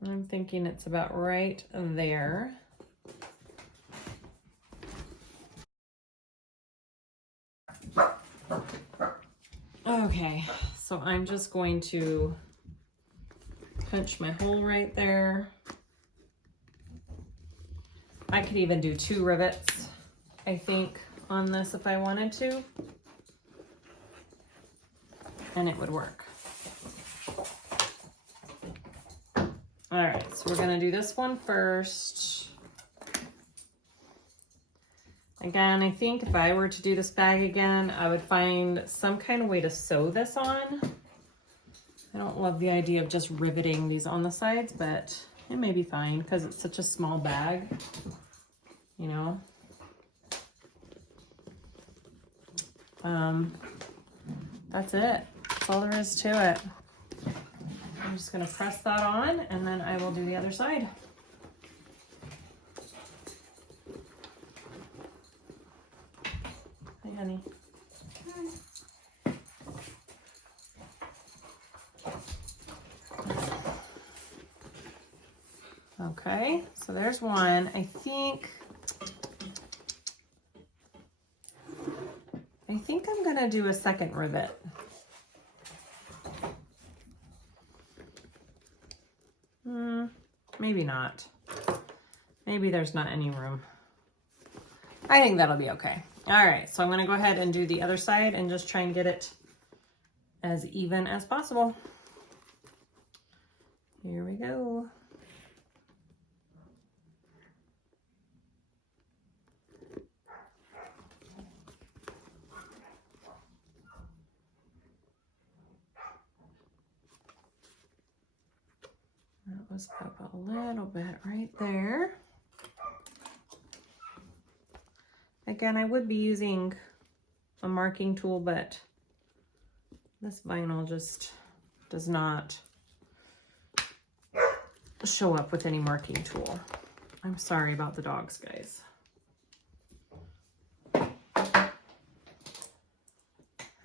I'm thinking it's about right there. Okay, so I'm just going to punch my hole right there. I could even do 2 rivets, I think, on this if I wanted to, and it would work. All right, so we're gonna do this one first. Again, I think if I were to do this bag again, I would find some kind of way to sew this on. I don't love the idea of just riveting these on the sides, but it may be fine because it's such a small bag, you know. That's it. That's all there is to it. I'm just going to press that on and then I will do the other side. Hi, honey. Okay, so there's one. I think I'm going to do a second rivet. Maybe not. Maybe there's not any room. I think that'll be okay. All right, so I'm going to go ahead and do the other side and just try and get it as even as possible. Here we go. That was up a little bit right there. Again, I would be using a marking tool, but this vinyl just does not show up with any marking tool. I'm sorry about the dogs, guys. All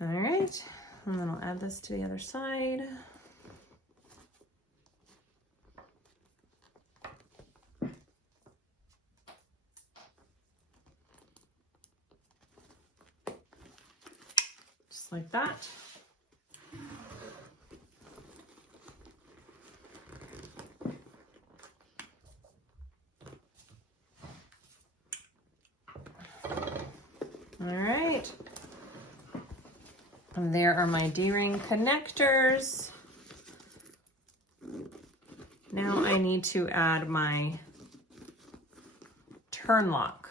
right, and then I'll add this to the other side. Like that. All right. And there are my D-ring connectors. Now I need to add my turn lock.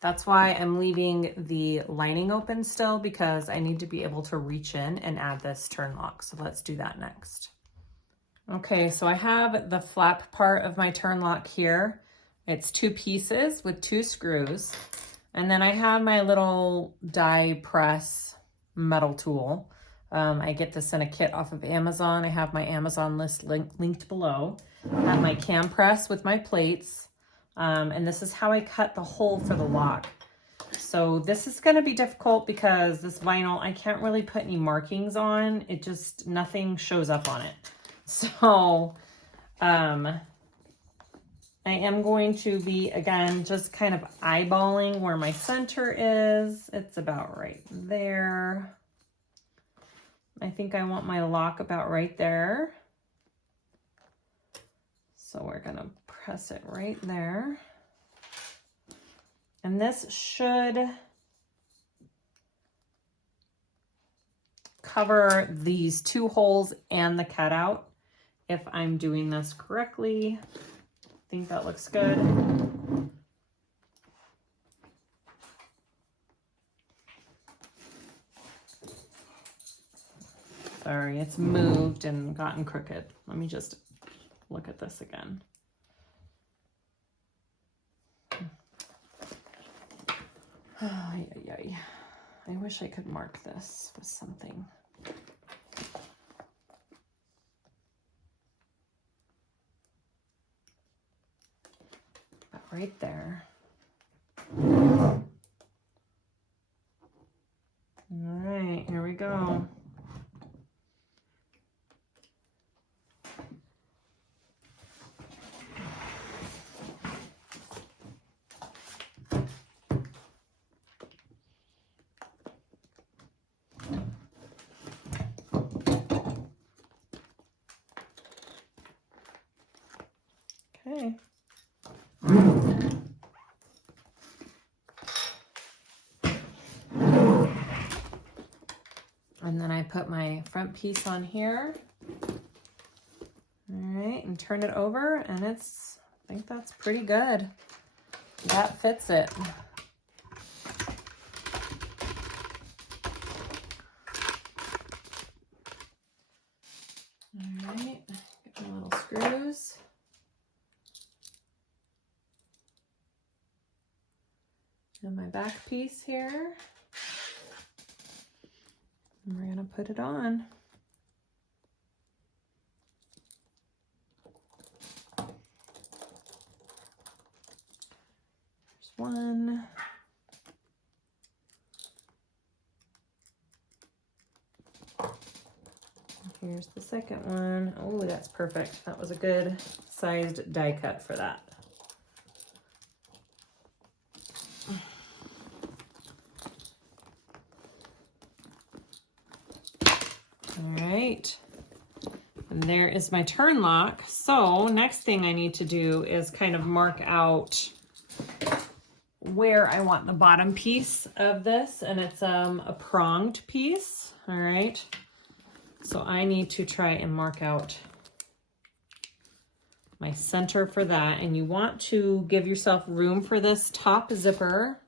That's why I'm leaving the lining open still, because I need to be able to reach in and add this turn lock. So let's do that next. Okay, so I have the flap part of my turn lock here. It's 2 pieces with 2 screws. And then I have my little die press metal tool. I get this in a kit off of Amazon. I have my Amazon list linked below. I have my cam press with my plates. And this is how I cut the hole for the lock. So this is going to be difficult because this vinyl, I can't really put any markings on. It just, nothing shows up on it. So I am going to be, again, just kind of eyeballing where my center is. It's about right there. I think I want my lock about right there. So we're going to press it right there. And this should cover these 2 holes and the cutout if I'm doing this correctly. I think that looks good. Sorry, it's moved and gotten crooked. Let me just look at this again. Ay, ay, ay. I wish I could mark this with something. About right there. All right, here we go. Okay. And then I put my front piece on here. All right, and turn it over, and I think that's pretty good. That fits it. All right, get my little screws. And my back piece here. And we're gonna put it on. There's one. Here's the second one. Oh, that's perfect. That was a good sized die cut for that. All right, and there is my turn lock. So next thing I need to do is kind of mark out where I want the bottom piece of this, and it's a pronged piece. All right, so I need to try and mark out my center for that, and you want to give yourself room for this top zipper.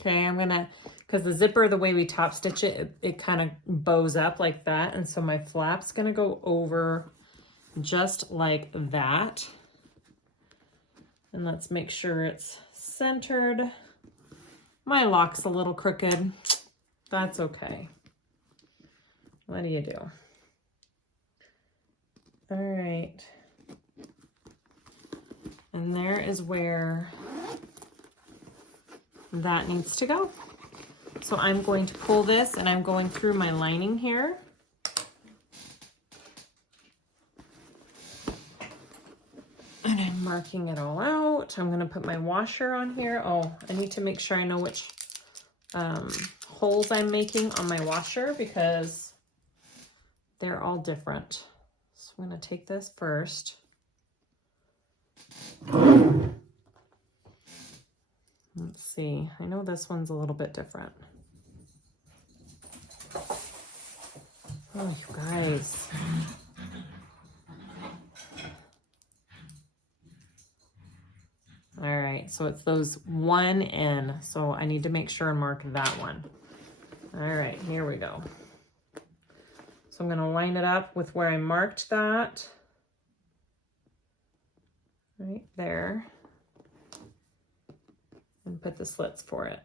Okay, I'm gonna, because the zipper, the way we top stitch it, it kind of bows up like that. And so my flap's gonna go over just like that. And let's make sure it's centered. My lock's a little crooked. That's okay. What do you do? All right. And there is where that needs to go. So I'm going to pull this, and I'm going through my lining here. And I'm marking it all out. I'm going to put my washer on here. Oh, I need to make sure I know which holes I'm making on my washer because they're all different. So I'm going to take this first. Let's see. I know this one's a little bit different. Oh, you guys. All right, so it's those 1N. So I need to make sure and mark that one. All right, here we go. So I'm gonna line it up with where I marked that. Right there. And put the slits for it.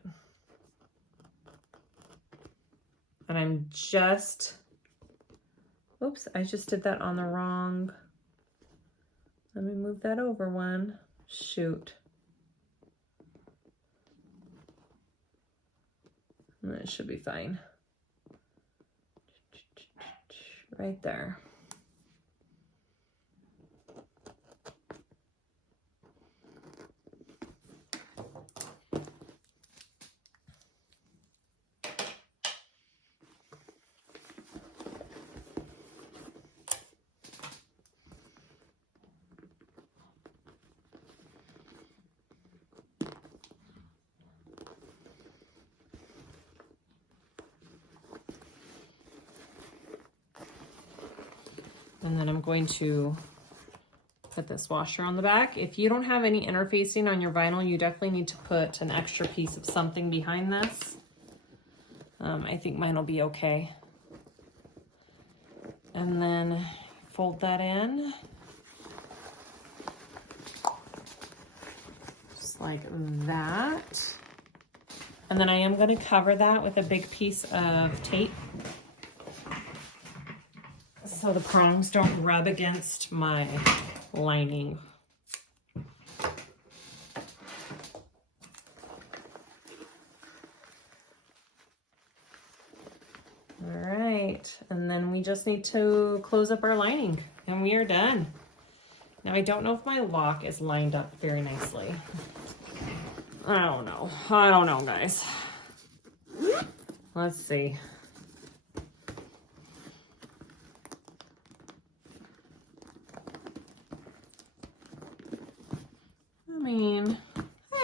And I'm just, oops, I just did that on the wrong Let me move that over one. Shoot. That should be fine. Right there. And then I'm going to put this washer on the back. If you don't have any interfacing on your vinyl, you definitely need to put an extra piece of something behind this. I think mine will be okay. And then fold that in. Just like that. And then I am going to cover that with a big piece of tape, so the prongs don't rub against my lining. All right, and then we just need to close up our lining and we are done. Now I don't know if my lock is lined up very nicely. I don't know, guys. Let's see.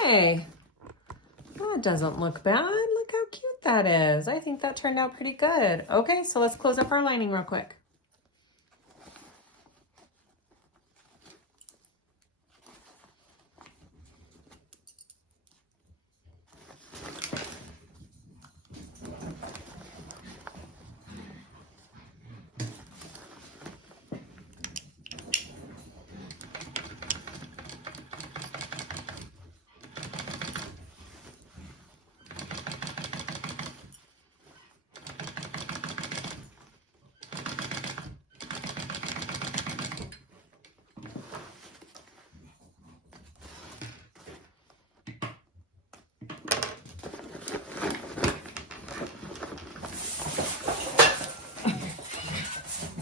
Hey, that doesn't look bad. Look how cute that is. I think that turned out pretty good. Okay, so let's close up our lining real quick.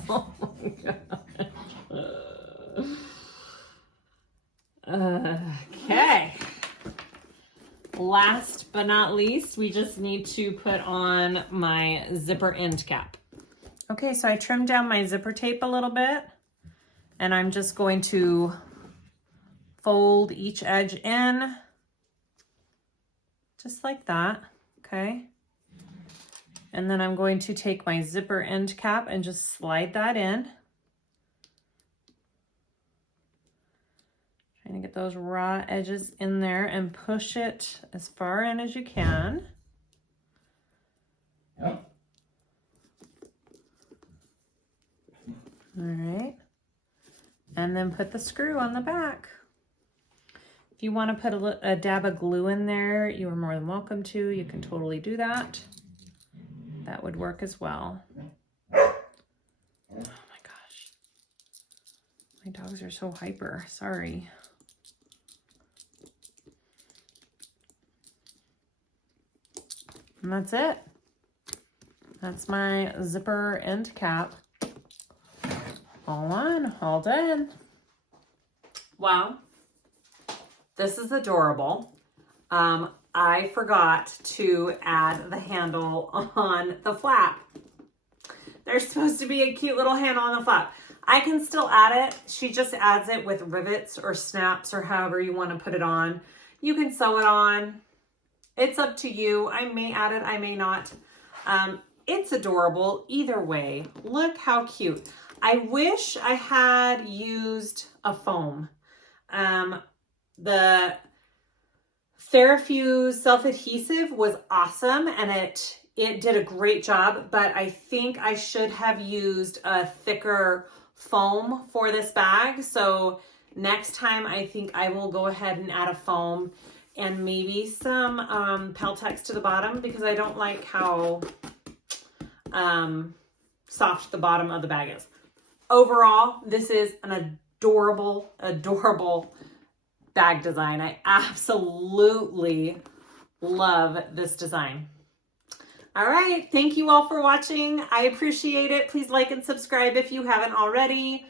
Oh my gosh. Okay. Last but not least, we just need to put on my zipper end cap. Okay, so I trimmed down my zipper tape a little bit, and I'm just going to fold each edge in, just like that, okay? And then I'm going to take my zipper end cap and just slide that in. Trying to get those raw edges in there and push it as far in as you can. Yep. All right. And then put the screw on the back. If you want to put a dab of glue in there, you are more than welcome to. You can totally do that. That would work as well. Oh my gosh. My dogs are so hyper. Sorry. And that's it. That's my zipper end cap. All on, all done. Wow. This is adorable. I forgot to add the handle on the flap. There's supposed to be a cute little handle on the flap. I can still add it. She just adds it with rivets or snaps or however you want to put it on. You can sew it on. It's up to you. I may add it, I may not. It's adorable either way. Look how cute. I wish I had used a foam. The Therafuse Self Adhesive was awesome and it did a great job, but I think I should have used a thicker foam for this bag. So next time I think I will go ahead and add a foam and maybe some Peltex to the bottom, because I don't like how soft the bottom of the bag is. Overall, this is an adorable, adorable bag design. I absolutely love this design. All right, thank you all for watching. I appreciate it. Please like and subscribe if you haven't already.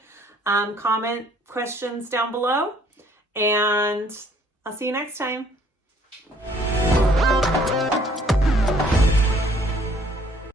Comment questions down below, and I'll see you next time.